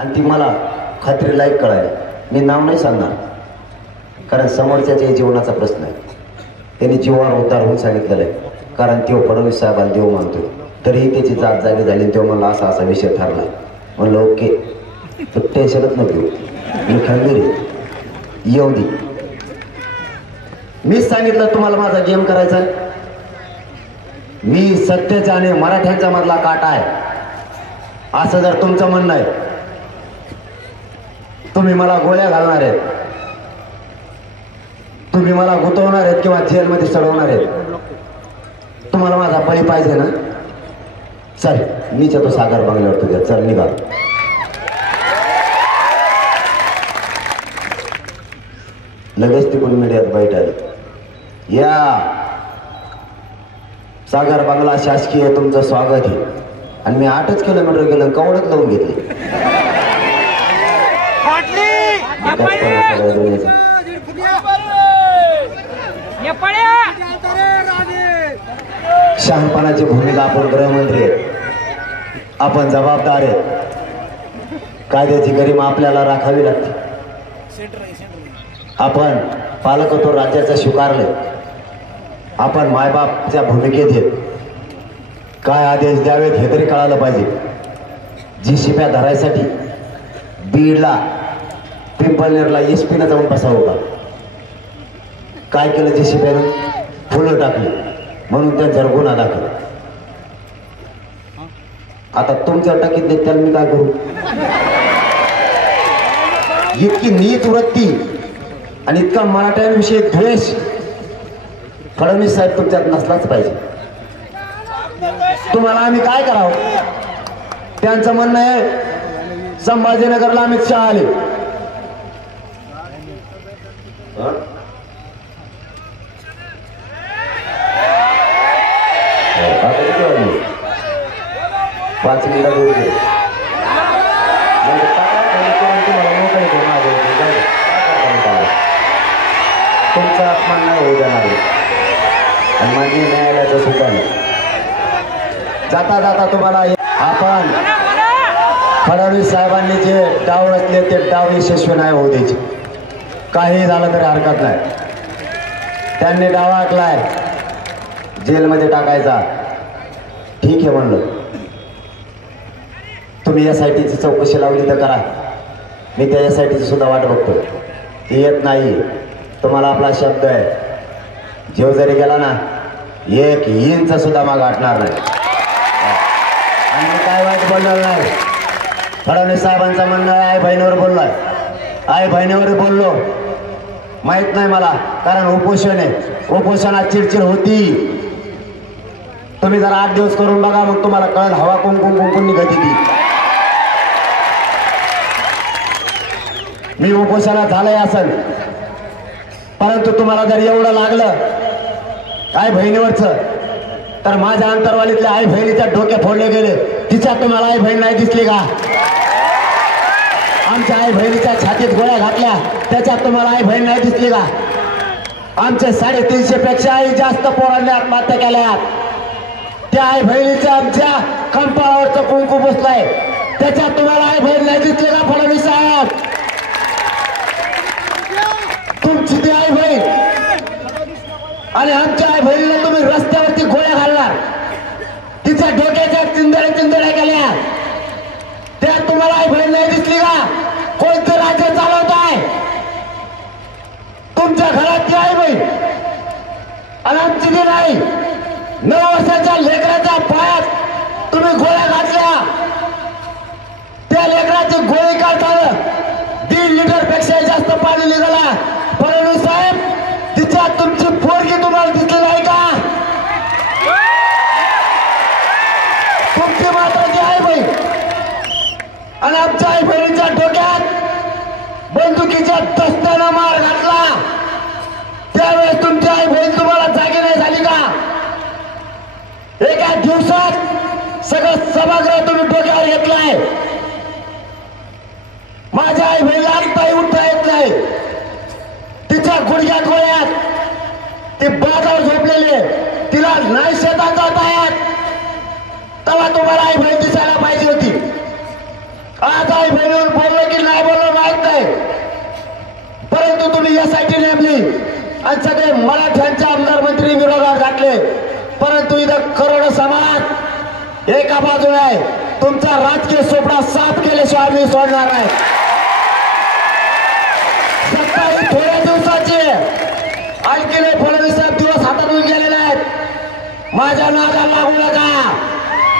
आणि ती मला खात्री लायक कळाली. मी नाव नाही सांगणार कारण समोरच्याच्या जीवनाचा प्रश्न आहे. त्यांनी जीवावर उद्धार होऊन सांगितलेलं आहे कारण तो फडणवीस साहेबांना देव मानतो. तरीही त्याची जात जागी झाली. तेव्हा मला असा विषय ठरला. म्हणलं ओके तर टेन्शनच नको घेऊ. मी खंबीर येऊ दे. मीच सांगितलं तुम्हाला माझा गेम करायचा आहे. मी सत्याचा आणि मराठ्यांचा मधला काटा आहे असं जर तुमचं म्हणणं आहे. तुम्ही मला गोळ्या घालणार आहेत, तुम्ही मला गुंतवणार आहेत किंवा जेलमध्ये चढवणार आहेत. तुम्हाला माझा बळी पाहिजे ना. चल मी तो सागर बंगल्यावर तुझ्या. चल निघा. लगेच तिकडून मीडियात बैठ आली. या सागर बंगला शासकीय तुमचं स्वागत आहे. आणि मी 8 किलोमीटर गेलो कवडत लावून घेतली. शहाणपणाची भूमिका. आपण गृहमंत्री आहेत, आपण जबाबदार आहेत. कायद्याची गरिमा आपल्याला राखावी लागते. आपण पालकत्व राज्याचं स्वीकारलं. आपण मायबापच्या भूमिकेत आहेत. काय आदेश द्यावेत हे तरी कळालं पाहिजे. जी शिप्या धरायसाठी बीडला पिंपळनेरला एसपीनं जाऊन बसावं का? काय केलं जी शिप्यानं? फुलं टाकली म्हणून त्यांच्यावर गुन्हा दाखल. आता तुमच्या टाकीत देत त्याला मी काय करू? इतकी नीच वृत्ती आणि इतका मराठ्यांविषयी द्वेष फडणवीस साहेब तुमच्यात नसलाच पाहिजे. तुम्हाला आम्ही काय करावं? त्यांचं म्हणणं आहे संभाजीनगरला अमित शहा आले. पाच मिनिटात तुमचा अपमान नाही होऊ देणार आणि माझी न्यायालयाचं सुद्धा नाही. जाता जाता तुम्हाला आपण फडणवीस साहेबांनी जे डाव रचले ते डाव यशस्वी नाही होऊ द्यायचे. काही झालं तरी हरकत नाही. त्यांनी डाव आखलाय जेलमध्ये टाकायचा. ठीक आहे म्हणलं. तुम्ही SITची चौकशी लावली तर करा. मी त्या SITची सुद्धा वाट बघतो. ती येत नाही. तुम्हाला आपला शब्द आहे. जीव जरी गेला ना 1 इंच सुद्धा माग हटणार नाही. आणि मी काय वाईट बोलणार नाही. फडणवीस साहेबांचं म्हणणं आहे आई बहिणीवर बोललोय. आई बहिणीवर बोललो माहित नाही मला कारण उपोषण आहे. उपोषणात चिडचिड होती. तुम्ही जरा 8 दिवस करून बघा मग तुम्हाला कळेल हवा कुंकुम कुंकुम निघत ती. मी उपोषणात झालंय असेल परंतु तुम्हाला जर एवढं लागलं आई बहिणीवरच तर माझ्या अंतरवालीतल्या आई बहिणीच्या डोके फोडले गेले. तिच्या तुम्हाला आई बहीण नाही दिसली का? आमच्या आई बहिणीच्या छातीत गोळ्या घातल्या त्याच्यात तुम्हाला आई बहीण नाही दिसली का? आमचे 350 पेक्षाही जास्त पोरांनी आत्महत्या केल्या. त्या आई बहिणीच्या आमच्या कंपाळावरचं कुंकू बसलाय त्याच्यात तुम्हाला आई बहीण नाही दिसली का फडणवीस साहेब? तुमची ती आई बहीण आणि आमच्या आई बहिणीला तुम्ही रस्त्यावरती गोळ्या घालणार. तिच्या डोक्याच्या चिंदड्या केल्या त्यात तुम्हाला आई बहीण नाही दिसली का? कोणतं राज्य चालवत आहे? तुमच्या घरात ती आई बहीण आणि आमची ती नाही. 9 वर्षाच्या लेकराच्या पायात तुम्ही गोळ्या घातल्या. त्या लेकराची गोळी काढताना 1.5 लिटर पेक्षा जास्त पाणी निघाला. फडणवीस साहेब तिच्यात तुमची पोरगी तुम्हाला दिसली नाही का? तुमची मात्र जी आई बहीण आणि आमच्या आई बहिणीच्या डोक्यात बंदुकीच्या दस्त्यानं मार घातला त्यावेळेस तुमची आई बहीण तुम्हाला जागी नाही झाली का? एका दिवसात सगळं सभागृह तुम्ही डोक्यावर घेतलाय. माझ्या आई बहिणीला आत्ताही उठता येत नाही. तिच्या गुडघ्यात गोळ्यात ती बाजावर झोपलेली तिला नाही शेतात जाता येत. तेव्हा तुम्हाला आई बहीण दिसायला पाहिजे होती. आज आई बहिणीवर बोललो की नाही बोललो माहित नाही, परंतु तुम्ही यासाठी नेमली आणि सगळे मराठ्यांचे आमदार मंत्री विरोधात घातले. परंतु इथं करोडो समाज एका बाजूला आहे. तुमचा राजकीय सोपडा साफ केल्याशिवाय आम्ही सोडणार नाही. सत्ता ही थोड्या दिवसाची आहे. आणखी फडणवीस साहेब दिवस हातातून गेलेले आहेत. माझ्या नादाला लागू नका.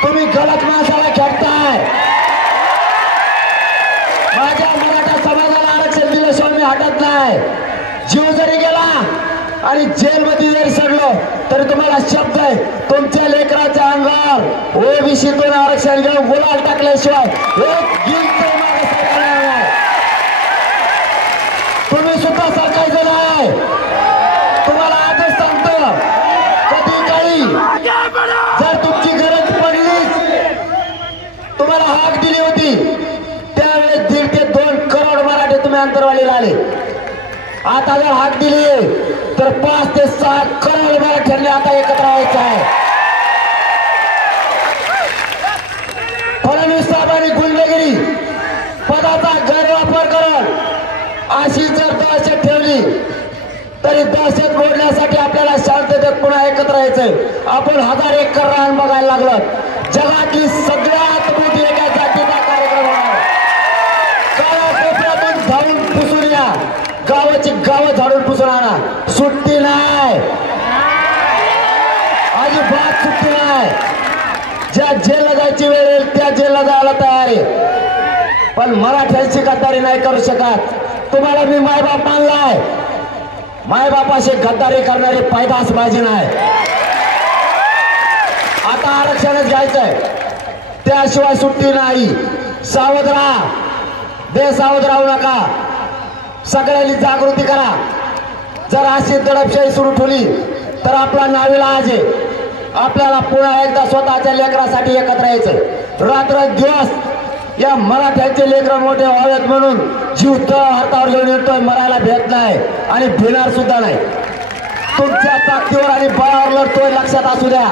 तुम्ही गलत माणसाला खेळताय. माझ्या मराठा समाजाला आरक्षण दिल्याशिवाय मी हटत नाही. जीव जरी गेला आणि जेलमध्ये जरी सडलो तरी तुम्हाला शब्द आहे, तुमच्या लेकराच्या अंगावर ओबीसीतून आरक्षण घेऊन गुलाल टाकल्याशिवाय एक गिंत मागे सरकारणार नाही. तुम्ही सुद्धा सरकायचं नाही. तुम्हाला आजच सांगतो, कधी काही जर तुमची गरज पडली, तुम्हाला हाक दिली होती त्यावेळेस 1.5 ते 2 करोड मराठे तुम्ही अंतरवालीला आले. आता जर हाक दिली तर 5 ते 6 करोड मराठ्यांनी आता एकत्र व्हायचं आहे. फडणवीस साहेबांनी गुंडगिरी पदाचा गैरवापर करून अशी जर दहशत ठेवली तरी दहशत मोडण्यासाठी आपल्याला शांततेत पुन्हा एकत्र यायचंय. आपण 1000 एकर रान बघायला लागलो. जगातली सगळ्यात मोठी एका जातीचा कार्यक्रम होणार. काळाकोपऱ्यातून झाडून पुसून या, गावाची गावं झाडून पुसून आणा. सुट्टी नाही, अजिबात सुट्टी नाही. ज्या जेलला जायची वेळ येईल त्या जेलला जायला तयार आहे. पण मराठ्यांची गद्दारी नाही करू शकत. तुम्हाला मी मायबाप मानलाय. मायबापाशी गद्दारी करणारी पैदास माझी नाही. आता आरक्षणच घ्यायचंय, त्याशिवाय सुट्टी नाही. सावध राहा, बेसावध राहू नका. सगळ्यांनी जागृती करा. जर अशी दडपशाही सुरू ठेवली तर आपला नाविलाज आहे. आपल्याला पुन्हा एकदा स्वतःच्या लेकरासाठी एकत्र यायचं. रात्र दिवस या मराठ्यांचे लेकर मोठे व्हावेत म्हणून जीव हातावर घेऊन येतोय. मरायला भेट नाही आणि भिणार सुद्धा नाही. तुमच्या ताकदीवर आणि बळावर लढतोय, लक्षात असू द्या.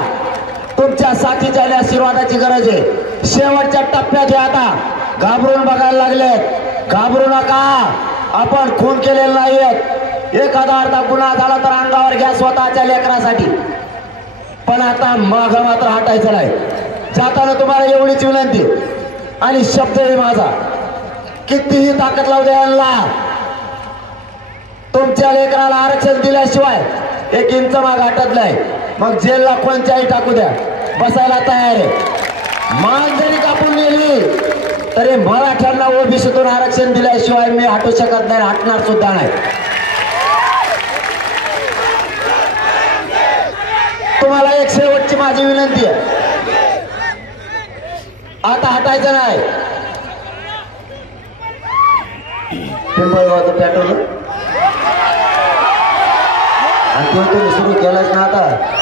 तुमच्या साथीच्या आशीर्वादाची गरज आहे. शेवटच्या टप्प्यात आता घाबरून बघायला लागलेत. घाबरू नका. आपण खून केलेले नाहीयेत. एखादा अर्धा गुन्हा झाला तर अंगावर घ्या स्वतःच्या लेकरासाठी. पण आता माग मात्र हटायचं नाही. जाताना तुम्हाला एवढीच विनंती आणि शब्द आहे माझा, कितीही ताकद लावू द्या यांना, तुमच्या लेकराला आरक्षण दिल्याशिवाय 1 इंच माग हटत नाही. मग जेलला कोणत्याही टाकू द्या, बसायला तयार आहे. मान जरी कापून नेली तरी मराठ्यांना ओबीसीतून आरक्षण दिल्याशिवाय मी हटू शकत नाही, हटणार सुद्धा नाही. तुम्हाला एक शेवटची माझी विनंती आहे, आता हटायचं नाही. पिंपळगावचं पेट्रोल आणि तो तुम्ही सुरू केलाच ना. आता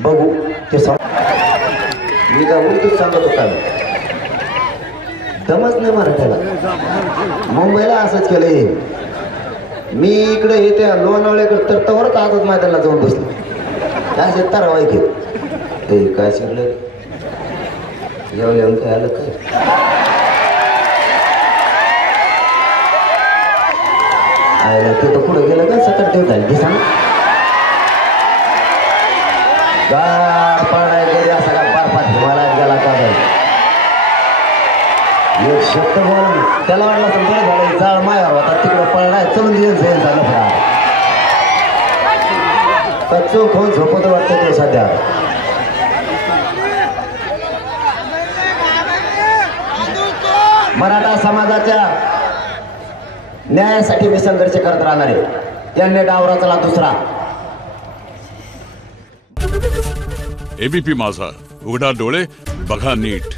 बघू ते मी का उलटूच सांगत होता. दमच नाही मराठ्याला. मुंबईला असंच केलंय. मी इकडे येते लोणावळ्याकडे तर तवरच आजच मैदानाला जाऊन बसलो. असे तर वाईक ते काय शिरलं येऊन काय आलं काय. आयला ते तर पुढे गेलं का 7-8 दिवस झाले ते सांग. गाड पडाय गेली असा का बर्फात हिमालयात गेला का एक शब्द बोलून त्याला वाटलं असं बरं झालं. जाळ मायावर होता तिकडं पळणार चलून येऊन जाईल झालं फळा कच्चो खाऊन झोपत वाटतं तो सध्या. मराठा समाजाच्या न्यायासाठी मी संघर्ष करत राहणार आहे. त्यांनी डावरा चला दुसरा. एबीपी माझा, उघडा डोळे बघा नीट.